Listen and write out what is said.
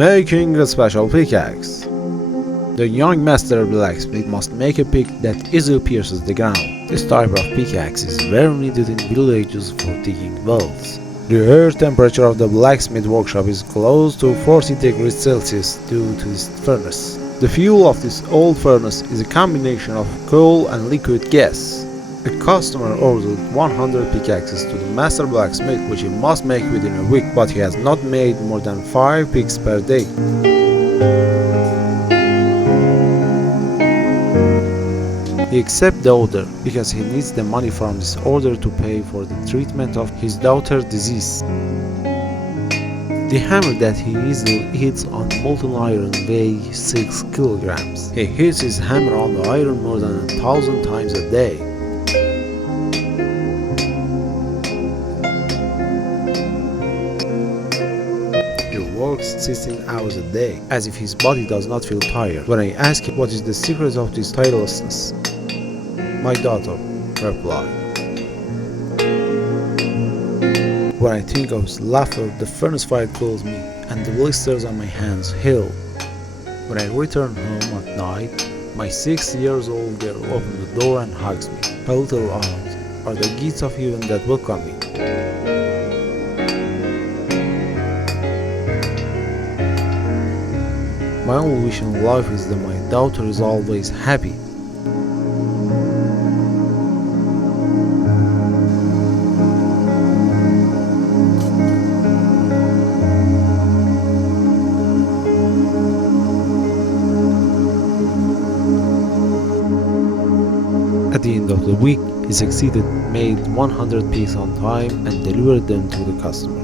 Making a special pickaxe. The young master blacksmith must make a pick that easily pierces the ground. This type of pickaxe is very needed in villages for digging wells. The air temperature of the blacksmith workshop is close to 40 degrees Celsius due to this furnace. The fuel of this old furnace is a combination of coal and liquid gas. A customer ordered 100 pickaxes to the master blacksmith, which he must make within a week, but he has not made more than 5 picks per day. He accepts the order because he needs the money from this order to pay for the treatment of his daughter's disease. The hammer that he easily hits on molten iron weighs 6 kilograms. He hits his hammer on the iron more than 1,000 times a day. He works 16 hours a day, as if his body does not feel tired. When I ask him what is the secret of this tirelessness, my daughter replied. When I think of his laughter, the furnace fire cools me, and the blisters on my hands heal. When I return home at night, my 6-year-old girl opens the door and hugs me. Her little arms are the gifts of heaven that welcome me. My only wish in life is that my daughter is always happy. At the end of the week, he succeeded, made 100 pieces on time and delivered them to the customer.